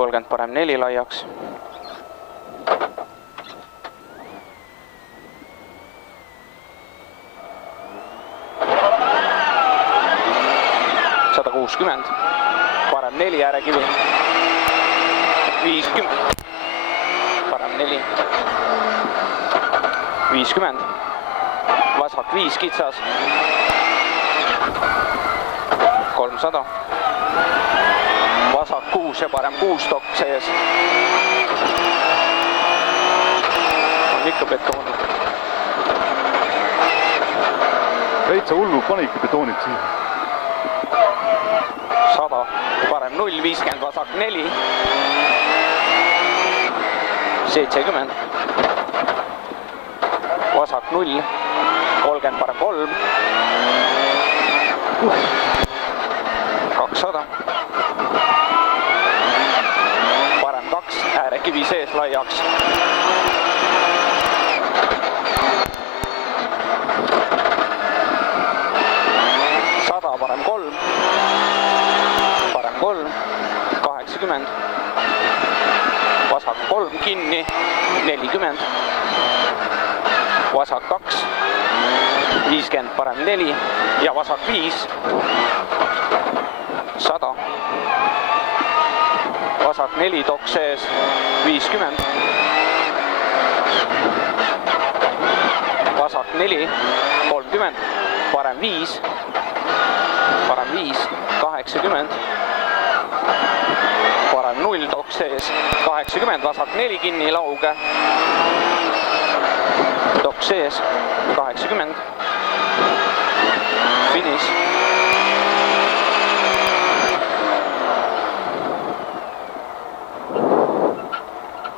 30 parem 4 laiaks. parem 4 äärekivi. 50. Parem 4. 50. Vasak 5 kitsas. 300. Vasak 6 ja parem 6 dokk sees. On ikka betoon. Täitsa hullu, pane ikka betoonid siia. 100, parem 0, 50, vasak 4. 70. Vasak 0, 30, parem 3. 200. Parem 2, äärekivi sees laiaks. 100, parem 3. Parem 3, 80. Vasak 3 kinni, 40. Vasak 2, 50, parem 4 ja vasak 5. 100. Vasak 4 dokk sees, 50. Vasak 4, 30, parem 5. Parem 5, 80. Parem 0 dokk sees, 80, vasak 4 kinni, lauge. Dokk sees, 80. Finish.